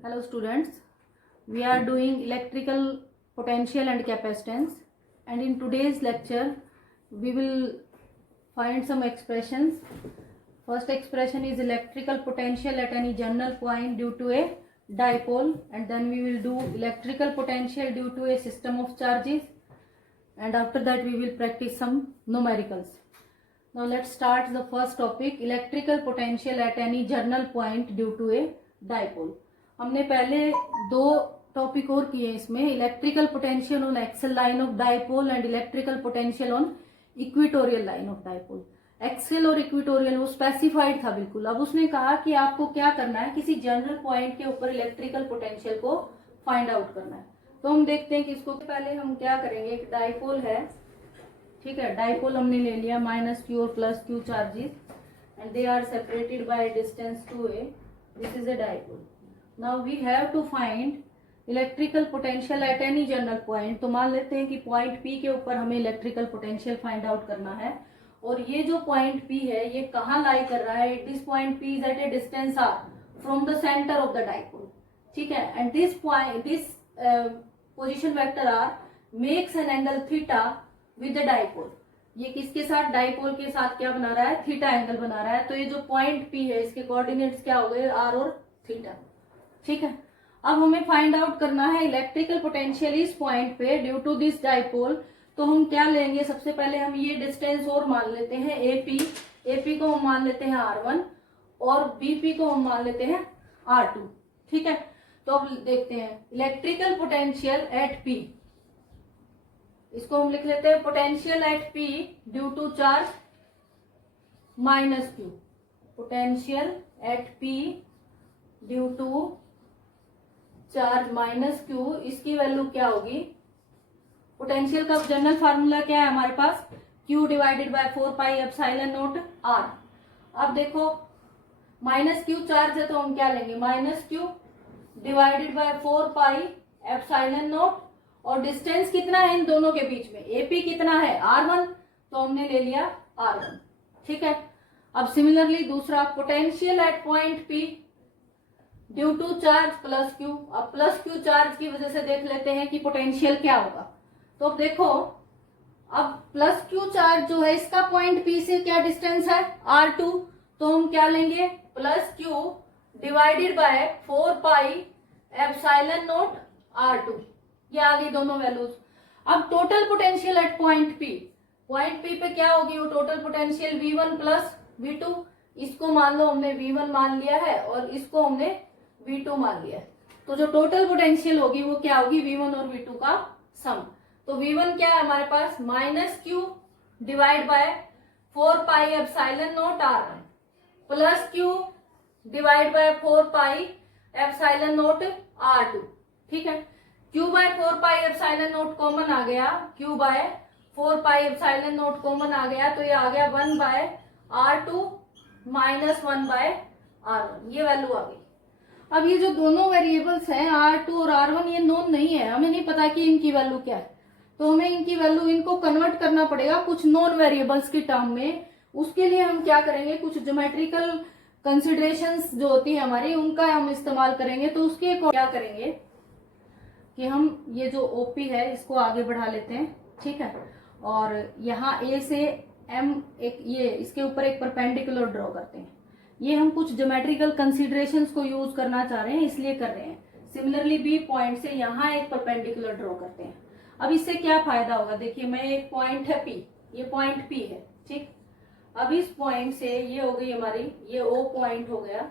Hello students, we are doing electrical potential and capacitance, and in today's lecture we will find some expressions. First expression is electrical potential at any general point due to a dipole, and then we will do electrical potential due to a system of charges, and after that we will practice some numericals. Now let's start the first topic, electrical potential at any general point due to a dipole. हमने पहले दो topic और किए इसमें, electrical potential on axial line of dipole and electrical potential on equatorial line of dipole. Axial और equatorial वो specified था बिल्कुल. अब उसने कहा कि आपको क्या करना है, किसी जनरल पॉइंट के ऊपर इलेक्ट्रिकल पोटेंशियल को फाइंड आउट करना है. तो हम देखते हैं कि इसको पहले हम क्या करेंगे. एक डाइपोल है, ठीक है, डाइपोल हमने ले लिया माइनस क्यू और plus Q charges and they are separated by distance 2a. This is a dipole. Now we have to find electrical potential at any general point. तो मान लेते हैं कि पॉइंट P के ऊपर हमें इलेक्ट्रिकल पोटेंशियल फाइंड आउट करना है, और ये जो पॉइंट P है ये कहाँ लाई कर रहा है. This point P is at a distance r from the center of the dipole, ठीक है. And this position vector r makes an angle theta with the dipole. ये किसके साथ, डाइपोल के साथ क्या बना रहा है, थीटा एंगल बना रहा है. तो ये जो पॉइंट P है इसके कोऑर्डिनेट्स क्या हो गए, r और थीटा, ठीक है. अब हमें फाइंड आउट करना है इलेक्ट्रिकल पोटेंशियल इस पॉइंट पे ड्यू टू दिस डाइपोल. तो हम क्या लेंगे, सबसे पहले हम ये डिस्टेंस और मान लेते हैं एपी को हम मान लेते हैं r1 और बीपी को हम मान लेते हैं r2, ठीक है. तो अब देखते हैं इलेक्ट्रिकल पोटेंशियल एट P. इसको हम लिख लेते हैं potential at P due to charge minus Q. Potential at P due to charge minus Q. इसकी वैल्यू क्या होगी, पोटेंशियल का जनरल फार्मूला क्या है हमारे पास, Q divided by 4 pi epsilon naught R. अब देखो माइनस क्यू चार्ज है तो हम क्या लेंगे, minus Q divided by 4 pi epsilon not, और डिस्टेंस कितना है इन दोनों के बीच में, AP कितना है r1, तो हमने ले लिया r1, ठीक है. अब सिमिलरली दूसरा potential at point P due to charge plus Q. अब प्लस क्यू चार्ज की वजह से देख लेते हैं कि पोटेंशियल क्या होगा. तो अब देखो, अब प्लस क्यू चार्ज जो है इसका पॉइंट P से क्या डिस्टेंस है, r2. तो हम क्या लेंगे, plus Q divided by 4 pi epsilon naught r2. ये आ गई दोनों वैल्यूज. अब total potential at point P पे क्या होगी, वो total potential V1 plus V2. इसको मान लो हमने V1 मान लिया है और इसको हमने V2 मान लिया है. तो जो टोटल पोटेंशियल होगी वो क्या होगी, V1 और V2 का सम. तो V1 क्या है हमारे पास, minus q divide by 4 pi epsilon naught r1 plus q divide by 4 pi epsilon naught r2, ठीक है. Q by 4 pi epsilon naught common आ गया, Q by 4 pi epsilon naught common आ गया, तो ये आ गया 1 bye r2 minus 1 bye r1. ये वैल्यू आ गई. अब ये जो दोनों वेरिएबल्स हैं r2 और r1 ये नोन नहीं है, हमें नहीं पता कि इनकी वैल्यू क्या है. तो हमें इनकी वैल्यू, इनको कन्वर्ट करना पड़ेगा कुछ नॉन वेरिएबल्स की टर्म में. उसके लिए हम क्या करेंगे, कुछ ज्योमेट्रिकल कंसिडरेशंस जो होती है हमारी उनका हम इस्तेमाल करेंगे. तो उसके क्या करेंगे कि हम ये जो OP है इसको आगे बढ़ा लेते हैं, ठीक है. और यहाँ A से M एक ये इसके ऊपर एक परपेंडिकुलर ड्रॉ करते हैं. ये हम कुछ ज्योमेट्रिकल कंसीडरेशंस को यूज करना चाह रहे हैं इसलिए कर रहे हैं. सिमिलरली B पॉइंट से यहाँ एक परपेंडिकुलर ड्रॉ करते हैं. अब इससे क्या फायदा होगा, देखिए मैं एक पॉइंट है P, ये पॉइंट P है, ठीक. अब इस पॉइंट से ये हो गई हमारी, ये O पॉइंट हो गया,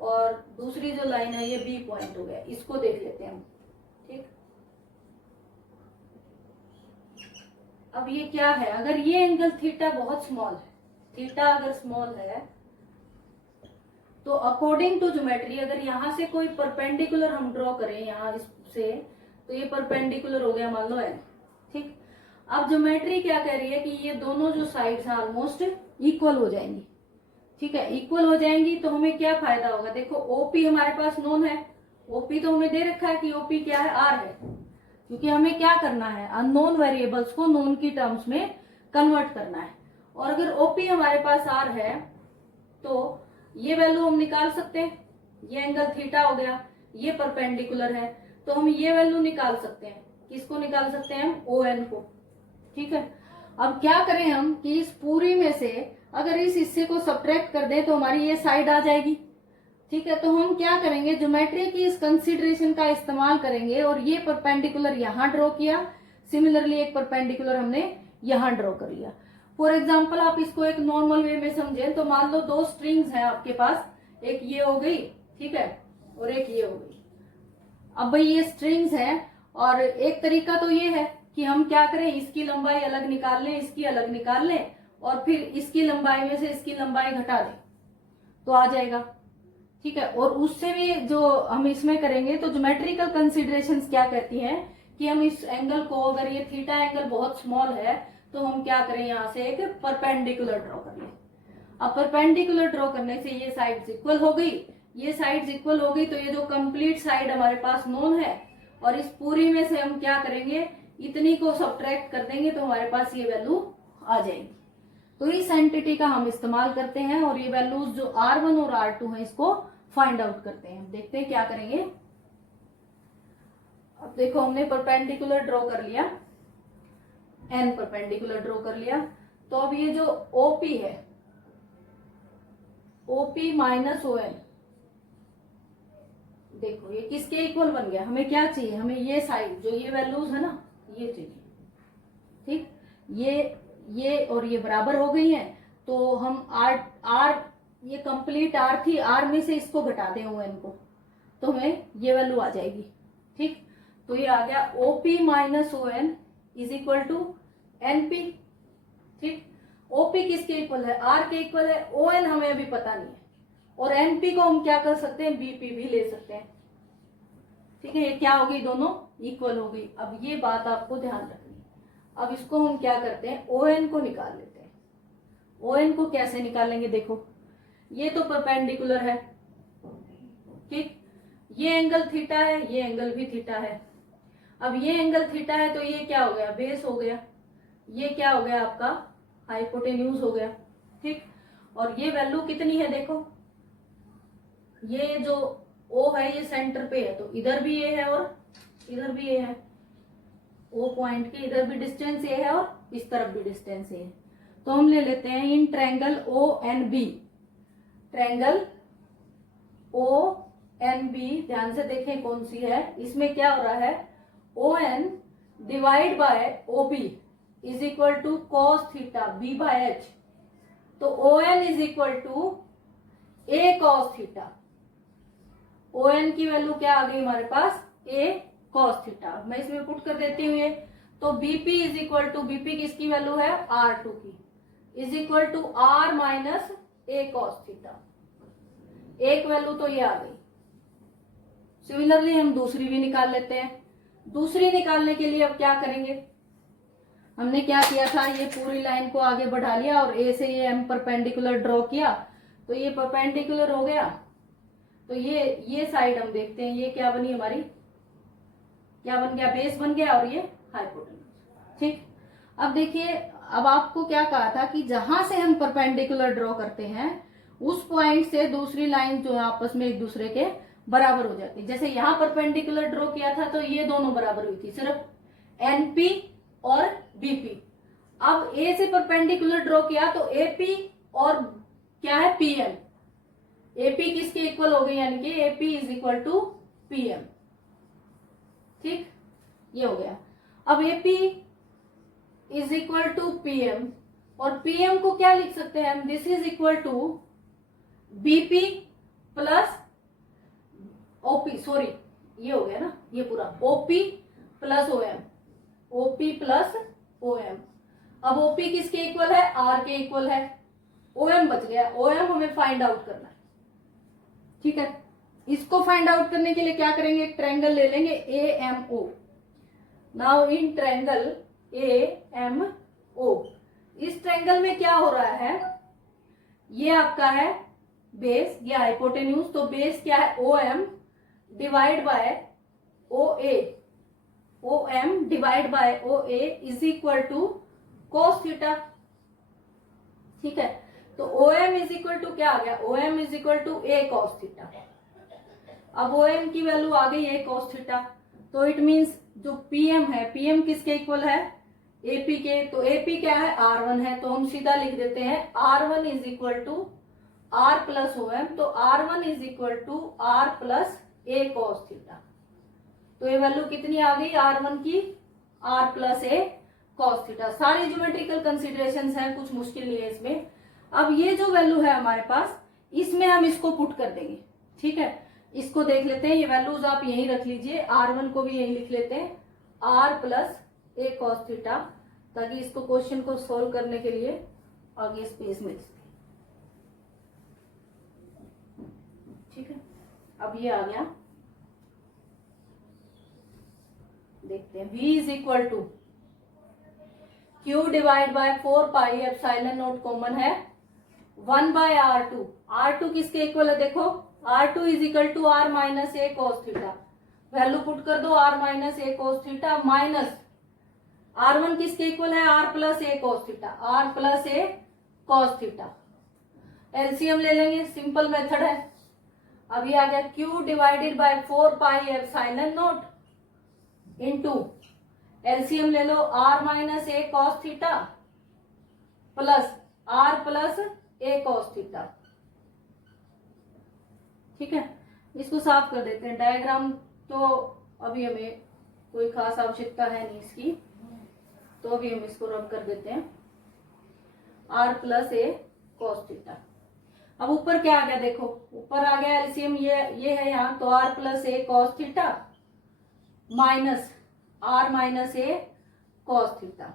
और दूसरी जो लाइन है ये B पॉइंट हो गया. इसको देख लेते हैं हम, ठीक. अब ये क्या है, अगर ये एंगल थीटा बहुत स्मॉल है, थीटा अगर स्मॉल है तो अकॉर्डिंग टू ज्योमेट्री अगर यहाँ से कोई परपेंडिकुलर हम ड्रॉ करें यहाँ इससे, तो ये परपेंडिकुलर हो गया मान लो n, ठीक. अब ज्योमेट्री क्या कह रही है कि ये दोनों जो साइड्स हैं ऑलमोस्ट इक्वल हो जाएंगी, ठीक है. इक्वल हो जाएंगी तो हमें क्या फायदा होगा, देखो OP हमारे पास नोन है, OP तो हमें दे रखा है कि OP क्या है, R है. क्योंकि हमें क्या करना है, अननोन वेरिएबल्स को नोन की टर्म्स में कन्वर्ट करना है. और अगर OP हमारे पास R है तो ये वैल्यू हम निकाल सकते हैं. ये एंगल थीटा हो गया, ये परपेंडिकुलर है, तो हम ये वैल्यू निकाल सकते हैं। किसको निकाल सकते हैं हम? ओ एन को। ठीक है, अब क्या करें हम कि इस पूरी में से अगर इस हिस्से को सब्ट्रैक्ट कर दें तो हमारी ये साइड आ जाएगी। ठीक है, तो हम क्या करेंगे, ज्योमेट्री की इस कंसीडरेशन का इस्तेमाल करेंगे और ये परपेंडिकुलर यहां ड्रॉ किया, सिमिलरली एक परपेंडिकुलर हमने यहां ड्रॉ कर लिया। फॉर एग्जाम्पल आप इसको एक नॉर्मल वे में समझें तो मान लो दो स्ट्रिंग्स हैं आपके पास, एक ये हो गई, ठीक है, और एक ये हो गई। अब भाई ये स्ट्रिंग्स हैं और एक तरीका तो ये है कि हम क्या करें, इसकी लंबाई अलग निकाल लें, इसकी अलग निकाल लें और फिर इसकी लंबाई में से इसकी लंबाई घटा दें तो आ जाएगा। ठीक है, और उससे भी जो हम इसमें करेंगे तो ज्योमेट्रिकल कंसीडरेशंस क्या कहती हैं कि हम इस एंगल को, अगर ये थीटा एंगल बहुत स्मॉल है तो हम क्या करें, यहां से एक परपेंडिकुलर ड्रॉ कर लें। अब परपेंडिकुलर ड्रॉ करने से ये साइड्स इक्वल हो गई, ये साइड्स इक्वल हो गई, तो ये जो कंप्लीट साइड हमारे पास नोन है और इस पूरी में से हम क्या करेंगे, इतनी को सब्ट्रैक्ट कर देंगे तो हमारे पास ये वैल्यू आ जाएगी। तो इस एंटिटी का हम इस्तेमाल करते हैं और ये वैल्यूज जो R1 और R2 है इसको फाइंड आउट करते हैं। देखते हैं क्या करेंगे। अब देखो हमने परपेंडिकुलर ड्रॉ कर लिया, एन परपेंडिकुलर ड्रॉ कर लिया, तो अब ये जो ओपी है, ओपी माइनस ओ एन, देखो ये किसके इक्वल बन गया, हमें क्या चाहिए, हमें ये साइड जो ये वैल्यूज है ना ये चाहिए। ठीक, ये और ये बराबर हो गई हैं, तो हम आर ये कंप्लीट आर थी, आर में से इसको घटा दें ओ एन को, तो हमें ये वैल्यू आ जाएगी। ठीक, तो ये आ गया OP minus O N is equal to NP. ठीक, ओपी किसके इक्वल है, आर के इक्वल है, ओ एन हमें अभी पता नहीं है, और एनपी को हम क्या कर सकते हैं, बीपी भी ले सकते हैं। ठीक है, ये क्या हो गई, दोनों इक्वल हो गई। अब ये बात आपको ध्यान रखनी है। अब इसको हम क्या करते हैं, ओ एन को निकाल लेते हैं। ओ एन को कैसे निकालेंगे, देखो ये तो परपेंडिकुलर है, ठीक, ये एंगल थीटा है, ये एंगल भी थीटा है। अब ये एंगल थीटा है तो ये क्या हो गया, बेस हो गया, ये क्या हो गया आपका, हाइपोटेन्यूज हो गया। ठीक, और ये वैल्यू कितनी है, देखो ये जो ओ है ये सेंटर पे है, तो इधर भी ये है और इधर भी ये है, ओ पॉइंट के इधर भी डिस्टेंस ये है और इस तरफ भी डिस्टेंस ये है। तो हम ले लेते हैं in triangle O N B, triangle O N B, ध्यान से देखें कौन सी है, इसमें क्या हो रहा है, O N divide by O B is equal to cos theta B by H. तो O N is equal to A cos theta, O N की वैल्यू क्या आ गई हमारे पास, ए कॉस थीटा। मैं इसमें पुट कर देती हूँ ये, तो BP is equal to, BP किसकी वैल्यू है, R2 की, is equal to R minus a cos theta. एक वैल्यू तो ये आ गई। सिमिलरली हम दूसरी भी निकाल लेते हैं। दूसरी निकालने के लिए अब क्या करेंगे, हमने क्या किया था, ये पूरी लाइन को आगे बढ़ा लिया और ए से ये हम परपेंडिकुलर ड्रॉ किया, तो ये परपेंडिकुलर हो गया। तो ये साइड हम देखते हैं, ये क्या बनी हमारी, क्या बन गया, बेस बन गया और ये हाइपोटेन्यूज। ठीक, अब देखिए, अब आपको क्या कहा था कि जहां से हम परपेंडिकुलर ड्रॉ करते हैं उस पॉइंट से दूसरी लाइन जो है आपस में एक दूसरे के बराबर हो जाती है। जैसे यहां परपेंडिकुलर ड्रॉ किया था तो ये दोनों बराबर हुई थी, सिर्फ एनपी और बीपी। अब ए से परपेंडिकुलर ड्रॉ किया तो एपी और क्या है, पीएम, एपी किसके इक्वल हो गई, यानी कि AP is equal to PM. ठीक, ये हो गया। अब AP is equal to PM, और पीएम को क्या लिख सकते हैं हम, this is equal to BP plus OP, sorry ये हो गया ना, ये पूरा OP plus OM, OP plus OM. अब ओपी किसके इक्वल है, आर के इक्वल है, ओएम बच गया, ओएम हमें फाइंड आउट करना है। ठीक है, इसको फाइंड आउट करने के लिए क्या करेंगे, एक ट्रायंगल ले लेंगे A M O. Now in triangle A M O, इस ट्रायंगल में क्या हो रहा है, ये आपका है बेस, ये हाइपोटेन्यूज, तो बेस क्या है, O M divide by O A, O M divide by O A is equal to cos theta. ठीक है, तो O M is equal to क्या आ गया, O M is equal to A cos theta. अब O M की value आ गई है cos थीटा, तो इट मीन्स जो पीएम है, पीएम किसके इक्वल है, एपी के, तो एपी क्या है, R1 है, तो हम सीधा लिख देते हैं R1 is equal to R plus O M, तो R1 is equal to R plus A cos theta. तो ये वैल्यू कितनी आ गई R1 की, R प्लस ए cos थीटा। सारी ज्योमेट्रिकल कंसिडरेशंस हैं, कुछ मुश्किल नहीं है इसमें। अब ये जो वैल्यू है हमारे पास, इसमें हम इसको पुट कर देंगे, ठीक है। इसको देख लेते हैं, ये वैल्यूज आप यहीं रख लीजिए, R1 को भी यहीं लिख लेते हैं R प्लस ए cos थीटा, ताकि इसको क्वेश्चन को सोल्व करने के लिए आगे स्पेस मिल सके, ठीक है। अब ये आ गया, देखते हैं v is equal to q divide by 4 pi epsilon naught common है 1 बाय R2। R2 किसके इक्वल है, देखो R2 is equal to R minus A cos theta, value put कर दो R माइनस ए cos थीटा, माइनस R1 किसके equal है, R plus ए cos theta, R plus ए cos theta. LCM ले लेंगे, simple method है। अब ये आ गया q divided by 4 pi epsilon naught into LCM ले लो R माइनस ए cos theta plus R plus ए cos थीटा, ठीक है। इसको साफ कर देते हैं, डायग्राम तो अभी हमें कोई खास आवश्यकता है नहीं इसकी, तो अभी हम इसको रब कर देते हैं R प्लस ए cos थीटा। अब ऊपर क्या आ गया, देखो ऊपर आ गया एलसीएम, ये है यहाँ, तो R प्लस ए cos theta minus R minus ए cos थीटा,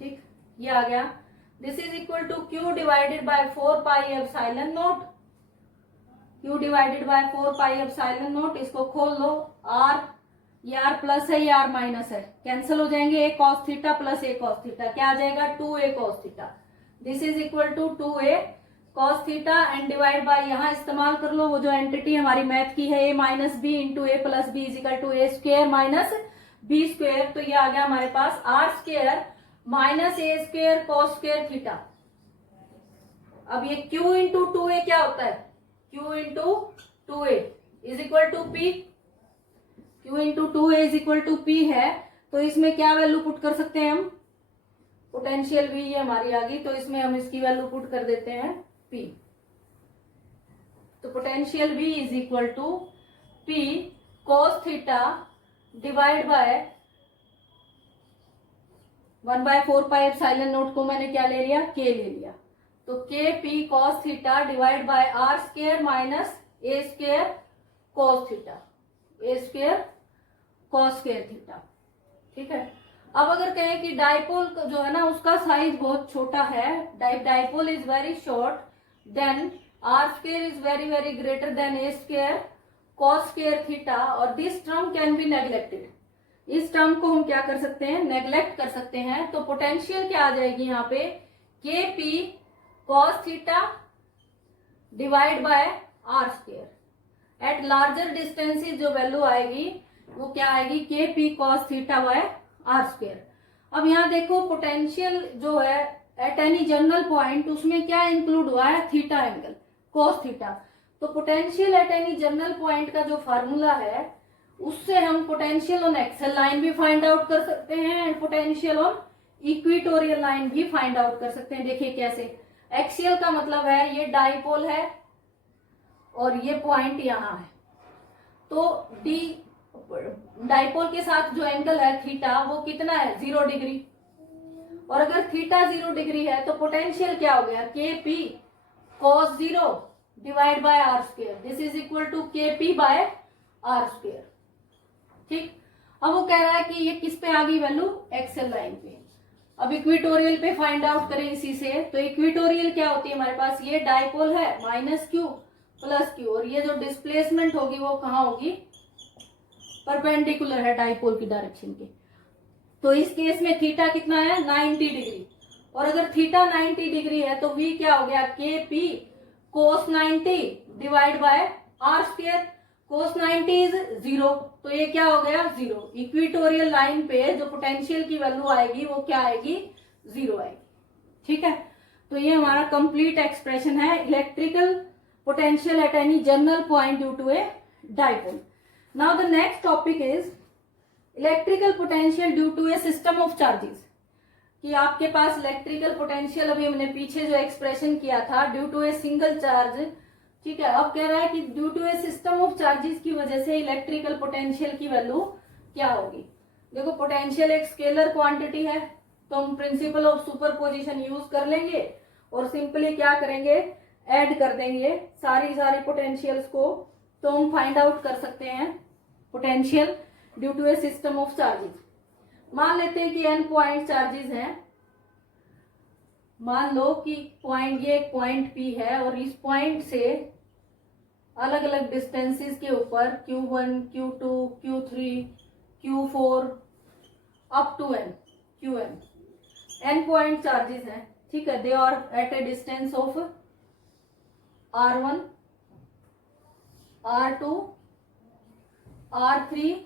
ठीक, ये आ गया। This is equal to q divided by 4 pi epsilon naught, q divided by 4 pi epsilon naught, इसको खोल लो, R, ये R प्लस है, ये R माइनस है, कैंसिल हो जाएंगे, a cos theta plus a cos theta, क्या आ जाएगा 2a cos theta. This is equal to 2a cos theta and divide by, यहाँ इस्तेमाल कर लो वो जो एंटिटी हमारी मैथ की है, a minus B into A plus B is equal to A square minus B square, तो ये आ गया हमारे पास R square minus A square cos square theta. अब ये q इंटू 2a क्या होता है, q into 2a is equal to p, q into 2a is equal to p है, तो इसमें क्या वैल्यू पुट कर सकते हैं हम, पोटेंशियल v ये हमारी आ गई, तो इसमें हम इसकी वैल्यू पुट कर देते हैं p, तो potential v is equal to p cos theta divide by 1 by 4 pi epsilon naught को मैंने क्या ले लिया, k ले लिया, तो k p cos theta divide bye R square minus a square cos theta, a square cos square theta, ठीक है। अब अगर कहें कि डाइपोल जो है ना उसका साइज बहुत छोटा है, dipole is very short, then R square is very very greater than a square cos square theta, और this term can be neglected, इस टर्म को हम क्या कर सकते हैं, नेग्लेक्ट कर सकते हैं, तो पोटेंशियल क्या आ जाएगी यहाँ पे, K P cos theta divide by R square. At larger distances जो वैल्यू आएगी वो क्या आएगी, K P cos theta by R square. अब यहाँ देखो पोटेंशियल जो है एट एनी जनरल पॉइंट, उसमें क्या इंक्लूड हुआ है, थीटा एंगल कॉस थीटा, तो potential at any general point का जो फार्मूला है उससे हम पोटेंशियल ऑन एक्सल लाइन भी फाइंड आउट कर सकते हैं and potential on equatorial line भी फाइंड आउट कर सकते हैं। देखिए कैसे, एक्सियल का मतलब है ये डाइपोल है और ये पॉइंट यहाँ है, तो डी डाइपोल के साथ जो एंगल है थीटा वो कितना है, 0 डिग्री, और अगर थीटा 0 डिग्री है तो पोटेंशियल क्या हो गया, K P cos 0 divide by R square, this is equal to K P by R square, ठीक। अब वो कह रहा है कि ये किस पे आ गई वैल्यू, एक्सेल लाइन पे। अब इक्वेटोरियल पे फाइंड आउट करें इसी से, तो इक्वेटोरियल क्या होती है हमारे पास, ये डाइपोल है माइनस क्यू प्लस क्यू, और ये जो डिस्प्लेसमेंट होगी वो कहाँ होगी, परपेंडिकुलर है डाइपोल की डायरेक्शन के, तो इस केस में थीटा कितना है 90 डिग्री, और अगर थीटा 90 डिग्री है तो v क्या हो गया, K P cos 90 divide by R square, cos 90 is 0, तो ये क्या हो गया 0। इक्वेटोरियल लाइन पे जो पोटेंशियल की वैल्यू आएगी वो क्या आएगी, 0 आएगी, ठीक है। तो ये हमारा कंप्लीट एक्सप्रेशन है electrical potential at any general point due to a dipole. Now the next topic is electrical potential due to a system of charges. कि आपके पास इलेक्ट्रिकल पोटेंशियल, अभी हमने पीछे जो एक्सप्रेशन किया था, due to a single charge, ठीक है, अब कह रहा है कि due to a system of charges की वजह से इलेक्ट्रिकल पोटेंशियल की वैल्यू क्या होगी. देखो पोटेंशियल एक स्केलर क्वांटिटी है, तो हम प्रिंसिपल ऑफ सुपरपोजिशन यूज कर लेंगे और सिंपली क्या करेंगे, ऐड कर देंगे सारी पोटेंशियल्स को, तो हम फाइंड आउट कर सकते हैं potential due to a system of charges. मान लेते हैं कि n पॉइंट चार्जेस हैं. मान लो कि पॉइंट, ये एक पॉइंट P है और इस पॉइंट से अलग अलग डिस्टेंसेस के ऊपर Q1, Q2, Q3, Q4 up to n, Qn, n point charges हैं. ठीक है, they are at a distance of R1, R2, R3,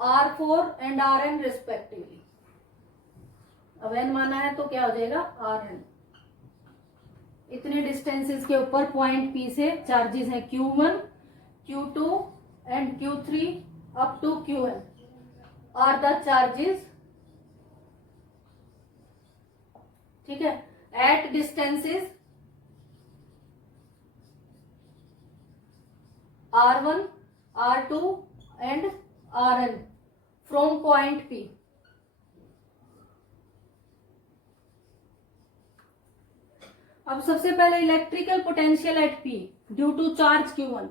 R4 and Rn respectively. अब n माना है तो क्या हो जाएगा Rn. इतने डिस्टेंसेस के ऊपर पॉइंट P से चार्जेस हैं Q1, Q2 and Q3 up to Qn are the charges. ठीक है, at distances R1, R2 and Rn from point P. अब सबसे पहले electrical potential at P due to charge Q1.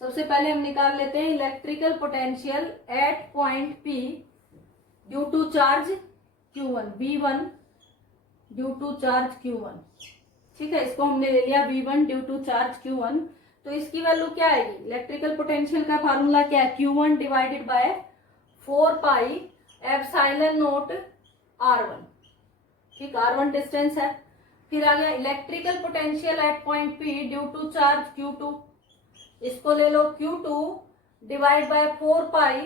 सबसे पहले हम निकाल लेते हैं electrical potential at point P due to charge Q1, V1 due to charge Q1. ठीक है, इसको हमने ले लिया V1 due to charge Q1. तो इसकी वैल्यू क्या आएगी, इलेक्ट्रिकल पोटेंशियल का फार्मूला क्या है, Q1 divided by 4 pi epsilon naught R1. ठीक, R1 डिस्टेंस है. फिर आ गया electrical potential at point P due to charge Q2. इसको ले लो Q2 divide by 4 pi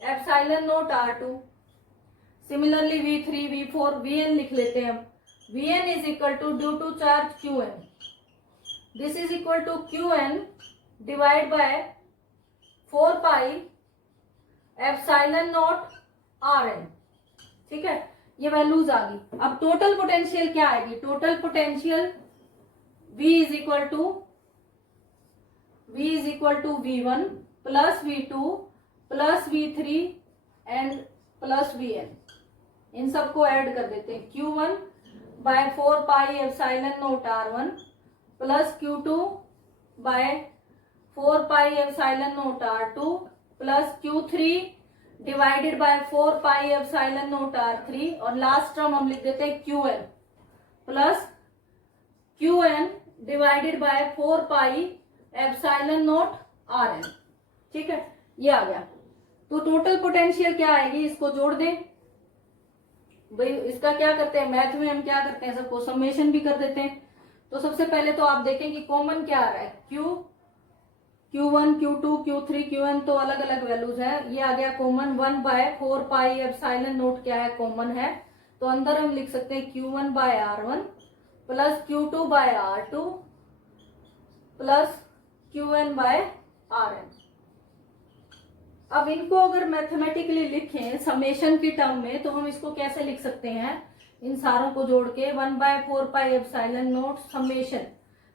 epsilon naught R2. Similarly V3, V4, Vn लिख लेते हैं हम. Vn is equal to due to charge Qn. This is equal to Qn divide by 4 pi epsilon naught Rn. ठीक है, ये वैल्यूज आ गई. अब total potential क्या आएगी, total potential V is equal to V1 plus V2 plus V3 and plus Vn. इन सबको add कर देते हैं. Q1 by 4 pi epsilon naught R1 plus Q2 by 4 pi epsilon naught R2 plus Q3 divided by 4 pi epsilon naught R3 और last term हम लिख देते हैं Qn plus Qn divided by 4 pi epsilon naught Rn. ठीक है, ये आ गया. तो टोटल पोटेंशियल क्या आएगी, इसको जोड़ दें भाई. इसका क्या करते हैं, मैथ में हम क्या करते हैं, सबको समेशन भी कर देते हैं. तो सबसे पहले तो आप देखें कि कॉमन क्या आ रहा है, Q1, Q2, Q3, Qn तो अलग अलग वैल्यूज है. ये आ गया common 1 by 4 pi epsilon naught क्या है, कॉमन है. तो अंदर हम लिख सकते हैं Q1 by R1 plus Q2 by R2 plus Qn by Rn. अब इनको अगर मैथमेटिकली लिखें समेशन की टर्म में, तो हम इसको कैसे लिख सकते हैं, इन सारों को जोड़ के 1 by 4 pi epsilon naught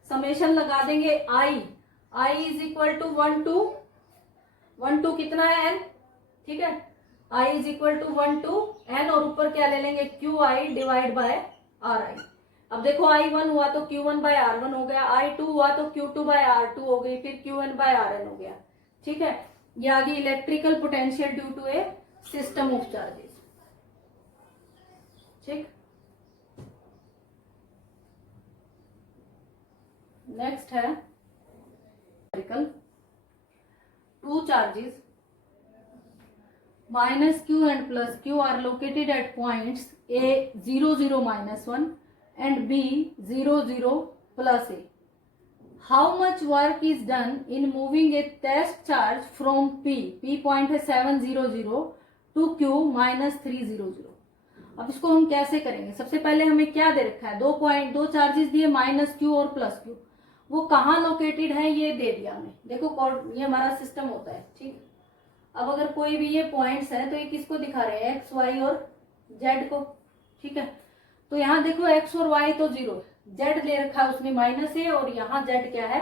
summation लगा देंगे I is equal to 1 to कितना है n. ठीक है, I is equal to 1 to n और ऊपर क्या ले लेंगे QI डिवाइड बाय RI. अब देखो I1 हुआ तो Q1 बाय R1 हो गया, I2 हुआ तो Q2 बाय R2 हो गई, फिर Qn बाय Rn हो गया. ठीक है, ये आ गई electrical potential due to a system of charges. ठीक, नेक्स्ट है two charges minus q and plus q are located at points a 0 0 minus 1 and b 0 0 plus a. How much work is done in moving a test charge from p point है 700 to q minus 300. अब इसको हम कैसे करेंगे, सबसे पहले हमें क्या दे रखा है, दो चार्जेस दिए माइनस क्यू और प्लस क्यू, वो कहाँ लोकेटेड है ये दे दिया हमें। देखो ये हमारा सिस्टम होता है, ठीक। अब अगर कोई भी ये पॉइंट्स है तो ये किसको दिखा रहे हैं, एक्स वाई और जेड को, ठीक है। तो यहाँ देखो एक्स और वाई तो जीरो, जेड ले रखा है उसने माइनस है और यहाँ जेड क्या है,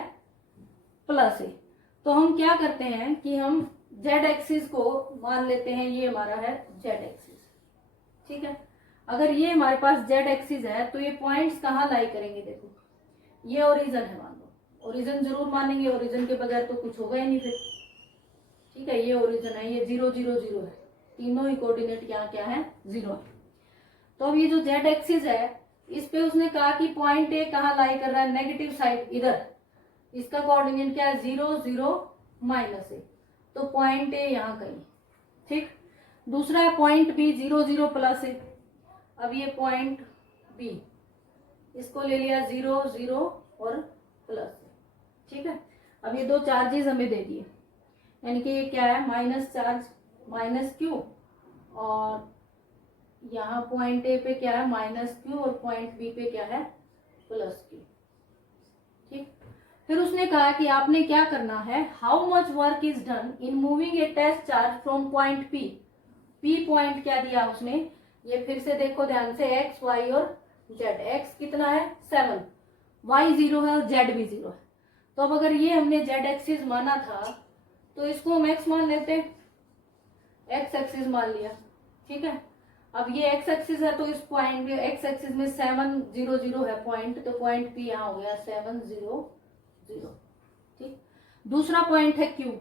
प्लस है। तो हम क्या करते हैं कि हम जेड एक्सिस को मान लेते हैं ये हमारा है जेड एक्सिस, ठीक है। अगर ये हमारे पास जेड एक्सिस है तो ये पॉइंट्स कहाँ लाई करेंगे, देखो ये ओरिजिन है, मान लो ओरिजिन जरूर मानेंगे, ओरिजिन के बगैर तो कुछ होगा ही नहीं फिर, ठीक है। ये ओरिजिन है, ये 0 0 0 है, तीनों ही कोऑर्डिनेट यहाँ क्या है, 0 है। तो अब ये जो जेड एक्सिस है इस पे उसने कहा कि पॉइंट ए कहाँ लाई कर रहा है, नेगेटिव साइड इधर, इसका कोऑर्डिनेट क्या है, 0 0 माइनस ए, तो पॉइंट ए यहाँ कहीं, ठीक। दूसरा है पॉइंट बी 0 0 प्लस ए, अब ये पॉइंट बी इसको ले लिया 0 0 और प्लस, ठीक है। अब ये दो चार्जेस हमें दे दिए, यानी कि ये क्या है, माइनस चार्ज माइनस क्यू, और यहाँ पॉइंट ए पे क्या है माइनस क्यू और पॉइंट बी पे क्या है प्लस क्यू, ठीक। फिर उसने कहा कि आपने क्या करना है, how much work is done in moving a test charge from point P, P point क्या दिया उसने, ये फिर से देखो ध्यान से, एक्स वाई और जेड, एक्स कितना है 7, वाई 0 है और जेड भी 0 है। तो अब अगर ये हमने जेड एक्सिस माना था तो इसको हम एक्स मान लेते, एक्स एक्सिस मान लिया, ठीक है। अब ये एक्स एक्सिस है तो इस पॉइंट एक्स एक्सिस में 7 0 0 है पॉइंट, तो पॉइंट पी यहाँ हो गया 7 0 0, ठीक। दूसरा पॉइंट है क्यू,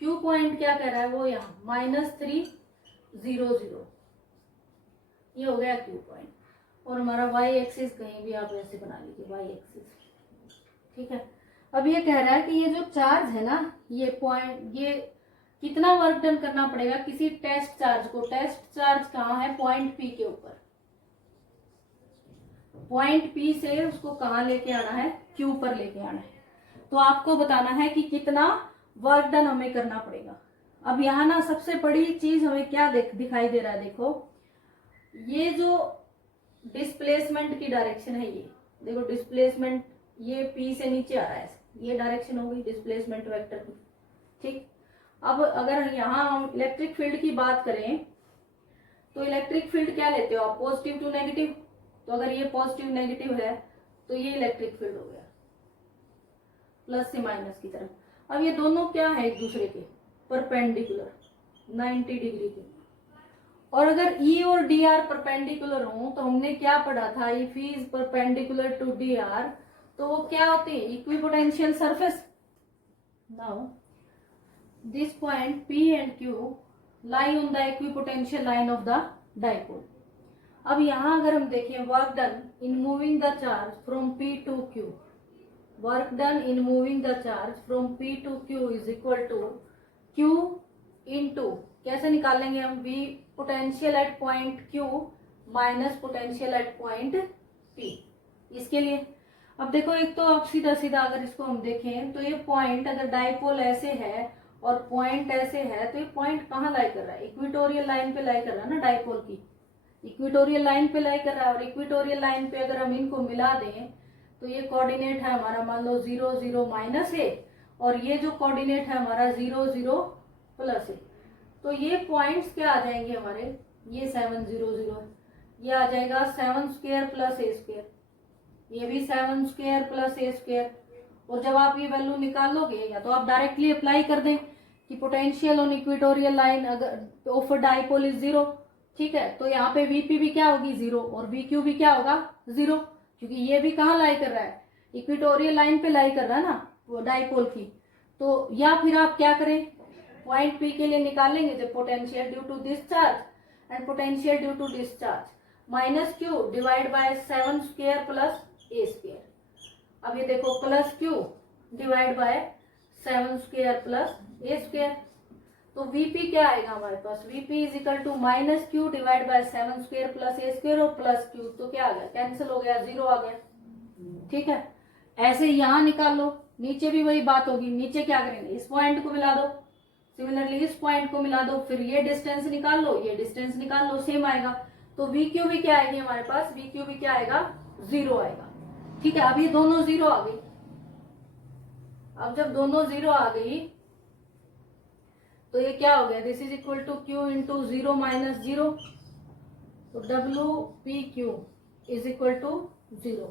क्यू पॉइंट क्या कह रहा है वो यहाँ -3 0 0, ये हो गया क्यू पॉइंट। और हमारा वाई एक्सिस कहीं भी आप ऐसे बना लीजिए, वाई एक्सिस, ठीक है। अब ये कह रहा है कि ये जो चार्ज है ना, ये पॉइंट, ये कितना वर्क डन करना पड़ेगा किसी टेस्ट चार्ज को, टेस्ट चार्ज कहाँ है, पॉइंट पी के ऊपर, पॉइंट पी से उसको कहाँ लेके आना है, क्यू पर लेके आना है। तो आपको बताना है कि कितना वर्क डन हमें करना पड़ेगा। अब यहाँ ना सबसे बड़ी चीज हमें क्या दिखाई दे रहा है, देखो ये जो डिस्प्लेसमेंट की डायरेक्शन है, ये देखो डिस्प्लेसमेंट, ये पी से नीचे आ रहा है, ये डायरेक्शन होगी डिस्प्लेसमेंट वेक्टर की, ठीक। अब अगर यहाँ हम इलेक्ट्रिक फील्ड की बात करें तो इलेक्ट्रिक फील्ड क्या लेते हो आप, पॉजिटिव टू नेगेटिव, तो अगर ये पॉजिटिव नेगेटिव है तो ये इलेक्ट्रिक फील्ड हो गया, प्लस से माइनस की तरफ। अब ये दोनों क्या है, एक दूसरे के परपेंडिकुलर 90 डिग्री के। और अगर ई और डी आर परपेंडिकुलर हो तो हमने क्या पढ़ा था, if E is perpendicular to D R तो वो क्या होते हैं, equipotential surface. Now this point P and Q lie on the equipotential line of the dipole. अब यहाँ अगर हम देखें, work done in moving the charge from P to Q, work done in moving the charge from P to Q is equal to Q into, कैसे निकालेंगे हम, V potential at point Q minus potential at point P, इसके लिए। अब देखो एक तो आप सीधा सीधा अगर इसको हम देखें तो ये पॉइंट अगर डाइपोल ऐसे है और पॉइंट ऐसे है तो ये पॉइंट कहाँ लाई कर रहा है, इक्विटोरियल लाइन पे लाई कर रहा है ना, डाइपोल की इक्विटोरियल लाइन पे लाई कर रहा है। और इक्विटोरियल लाइन पे अगर हम इनको मिला दें तो ये कोऑर्डिनेट है हमारा, मान लो 0 0 माइनस है, और ये जो कोऑर्डिनेट है हमारा 0 0 प्लस है। तो ये पॉइंट्स क्या आ जाएंगे हमारे, ये 7 0 0 है, ये आ जाएगा 7 स्क्वायर प्लस ए स्क्वायर, ये भी 7 स्क्वायर प्लस ए स्क्वायर। और जब आप ये वैल्यू निकालोगे या तो आप डायरेक्टली अप्लाई कर दें कि पोटेंशियल ऑन इक्वेटोरियल लाइन अगर ऑफ डाइपोल इज 0, ठीक है। तो यहाँ पे वीपी भी क्या होगी 0 और वीक्यू भी क्या होगा 0, क्योंकि ये भी कहाँ लाई कर रहा है, इक्वेटोरियल लाइन पे लाई कर रहा है ना वो डाइपोल की। तो या फिर आप क्या करें, पॉइंट पी के लिए निकालेंगे जब potential due to this charge and potential due to this charge, minus q divide by 7 square plus A square. अब ये देखो plus q divide by 7 square plus A square. तो वीपी क्या आएगा हमारे पास, VP is equal to minus q divide by 7 square plus A square, और plus q तो क्या आ गया, कैंसिल हो गया, 0 आ गया, ठीक है। ऐसे यहाँ निकाल लो, नीचे भी वही बात होगी, नीचे क्या करेंगे, इस पॉइंट को मिला दो, सिमिलरली इस पॉइंट को मिला दो, फिर ये डिस्टेंस निकाल लो, ये डिस्टेंस निकाल लो, सेम आएगा। तो वी क्यू भी क्या आएगी हमारे पास, वी क्यू भी क्या आएगा, 0 आएगा। ठीक है, अब ये दोनों 0 आ गई। अब जब दोनों 0 आ गई तो ये क्या हो गया, this is equal to Q into 0 minus 0, तो W P Q is equal to 0।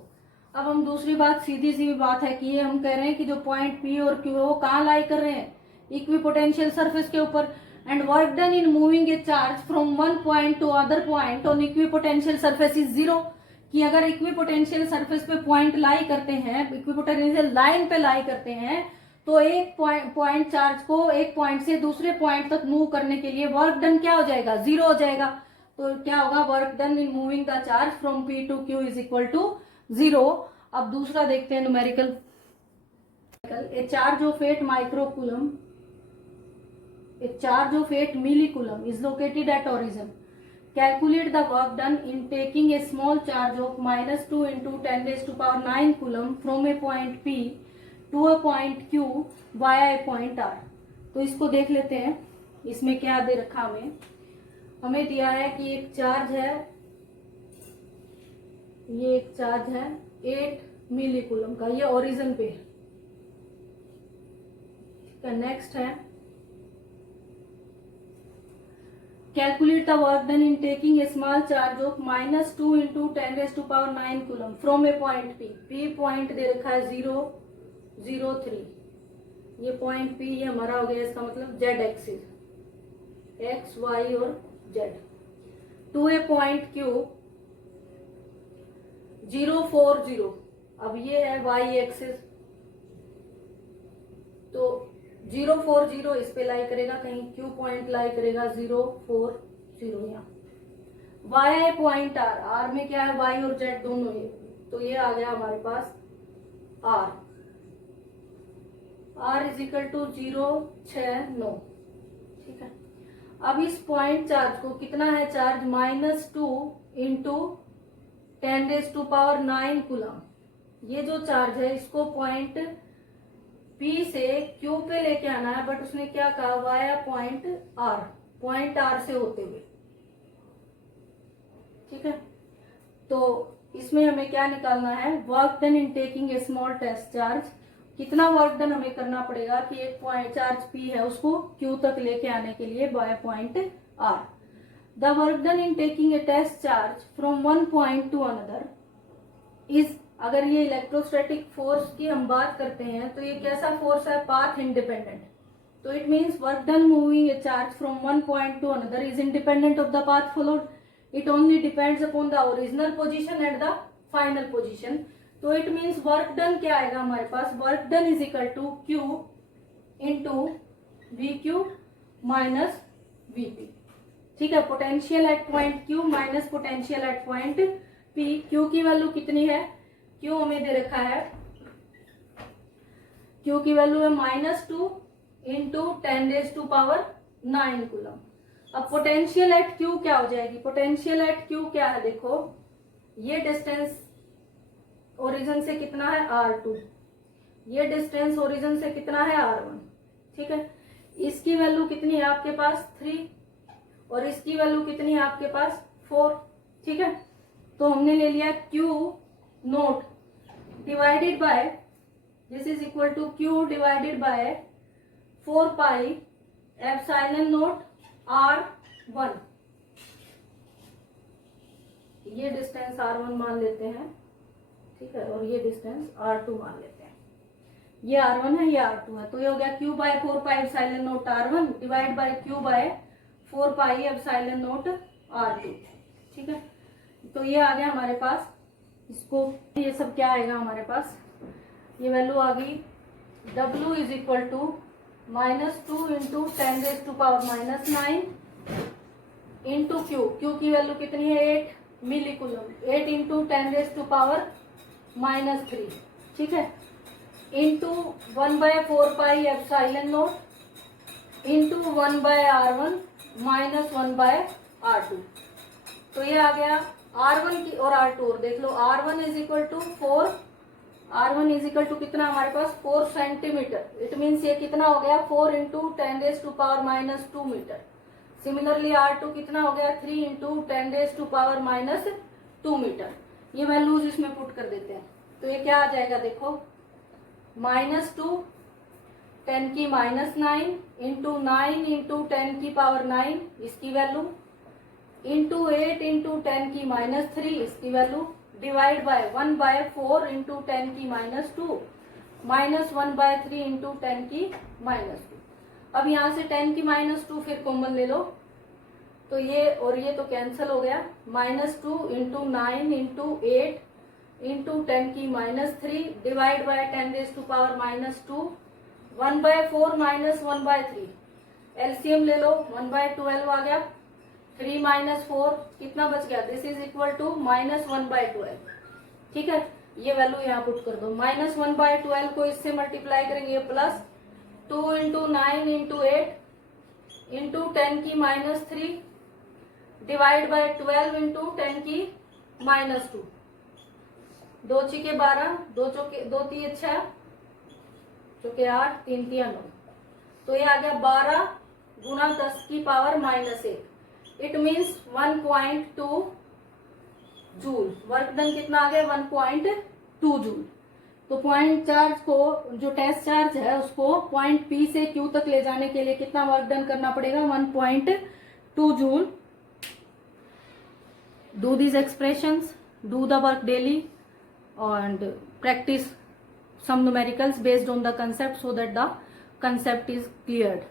अब हम दूसरी बात, सीधी सी बात है कि ये हम कह रहे हैं कि जो पॉइंट पी और क्यू है वो कहाँ लाई कर रहे हैं, इक्विपोटेंशियल सरफेस के ऊपर, and work done in moving a charge from one point to other point on equipotential surface is 0। कि अगर इक्विपोटेंशियल सरफेस पे पॉइंट लाई करते हैं, इक्विपोटेंशियल लाइन पे लाई करते हैं, तो एक पॉइंट चार्ज को एक पॉइंट से दूसरे पॉइंट तक मूव करने के लिए वर्क डन क्या हो जाएगा, 0 हो जाएगा। तो क्या होगा, work done in moving the charge from P to Q is equal to 0। अब दूसरा देखते हैं numerical. A charge of 8 microcoulomb, a charge of 8 millicoulomb is located at origin. Calculate the work done in taking a small charge of minus 2 into 10 raised to power 9 coulomb from a point P to a point Q via a point R. तो इसको देख लेते हैं, इसमें क्या दे रखा हमें दिया है कि एक चार्ज है, ये एक चार्ज है 8 मिलीकूलम का, ये ओरिजिन पे। नेक्स्ट है calculate the work done in taking a small charge of minus 2 into 10 raised to power 9 coulomb from a point P. P point दे रखा है 0, 0, 3। ये पॉइंट P ये हमारा हो गया, इसका मतलब Z एक्सिस, X, Y और Z, to a point Q 0, 4, 0। अब ये है Y एक्सिस, तो 0, 4, 0 इस पे लाई करेगा, कहीं Q पॉइंट लाई करेगा 0, 4, 0 यहाँ। Y पॉइंट R, R में क्या है, Y और Z दोनों ये, तो ये आ गया हमारे पास R, R is equal to 0, 6, 9। ठीक है, अब इस पॉइंट चार्ज को कितना है charge, -2 into 10 raise to power 9 coulomb. ये जो चार्ज है इसको पॉइंट P से Q पे लेके आना है, बट उसने क्या कहा, via point R, point R से होते हुए। ठीक है, तो इसमें हमें क्या निकालना है, work done in taking a small test charge. कितना वर्क डन हमें करना पड़ेगा कि एक पॉइंट चार्ज P है उसको Q तक लेके आने के लिए via point R। The work done in taking a test charge from one point to another is, अगर ये इलेक्ट्रोस्टैटिक फोर्स की हम बात करते हैं तो ये कैसा फोर्स है, पाथ इंडिपेंडेंट। तो it means work done moving a charge from one point to another is independent of the path followed, it only depends upon the original position and the final position. तो it means work done क्या आएगा हमारे पास, work done is equal to Q into V Q minus V P. ठीक है, potential at point Q minus potential at point P। Q की value कितनी है, Q हमें दे रखा है, Q की वैल्यू है -2 into 10 raise to power 9 coulomb. अब पोटेंशियल एट Q क्या हो जाएगी, पोटेंशियल एट Q क्या है, देखो ये डिस्टेंस ओरिजिन से कितना है R2, ये डिस्टेंस ओरिजिन से कितना है R1। ठीक है, इसकी वैल्यू कितनी है आपके पास 3 और इसकी वैल्यू कितनी है आपके पास 4। ठीक है, तो हमने ले लिया Q naught divided by, this is equal to Q divided by 4 pi epsilon naught R1। ये डिस्टेंस R1 मान लेते हैं, ठीक है, और ये डिस्टेंस R2 मान लेते हैं। ये R1 है, ये R2 है, तो ये हो गया Q by 4 pi epsilon naught R1 divide by Q by 4 pi epsilon naught R2। ठीक है, तो ये आ गया हमारे पास, इसको ये सब क्या आएगा हमारे पास, ये वैल्यू आ गई W is equal to -2 into 10 raise to power -9 into Q की वैल्यू कितनी है 8 millicoulomb, 8 into 10 raise to power -3। ठीक है, into 1/4 pi epsilon naught into 1/R1 minus 1/R2। तो ये आ गया R1 की और R2 और देख लो, R1 is equal to 4, R1 is equal to कितना हमारे पास 4 सेंटीमीटर। इट मीन्स ये कितना हो गया 4 into 10 raise to power -2 metre. Similarly R2 कितना हो गया 3 इंटू 10⁻⁻2 मीटर। ये वैल्यूज इसमें पुट कर देते हैं तो ये क्या आ जाएगा देखो, -2 10⁻⁹ इंटू 9 इंटू 10⁻⁹ इसकी वैल्यू इंटू 8 इंटू 10⁻³ इसकी value divide by 1/4 into 10⁻² minus 1/3 into 10⁻²। अब यहाँ से 10⁻² फिर कॉमन ले लो तो ये और ये तो कैंसिल हो गया, -2 into 9 into 8 into 10⁻³ divide by 10⁻⁻2 1/4 minus 1/3 LCM ले लो 1/12 आ गया, 3 - 4 कितना बच गया, दिस इज इक्वल टू -1/12। ठीक है, ये वैल्यू यहाँ पुट कर दो, -1/12 को इससे मल्टीप्लाई करेंगे plus 2 into 9 into 8 into 10⁻³ divide by 12 into 10⁻²। 2 × 12, 2 × 6 चौके 8, 3 × 9, तो ये आ गया 12 गुणा 10⁻⁻1। It means 1.2 joule. Work done कितना आ गया 1.2 जूल। तो पॉइंट चार्ज को, जो टेस्ट चार्ज है उसको पॉइंट P से Q तक ले जाने के लिए कितना वर्क डन करना पड़ेगा 1.2 joule. Do these expressions, do the work daily and practice some numericals based on the concept so that the concept is cleared.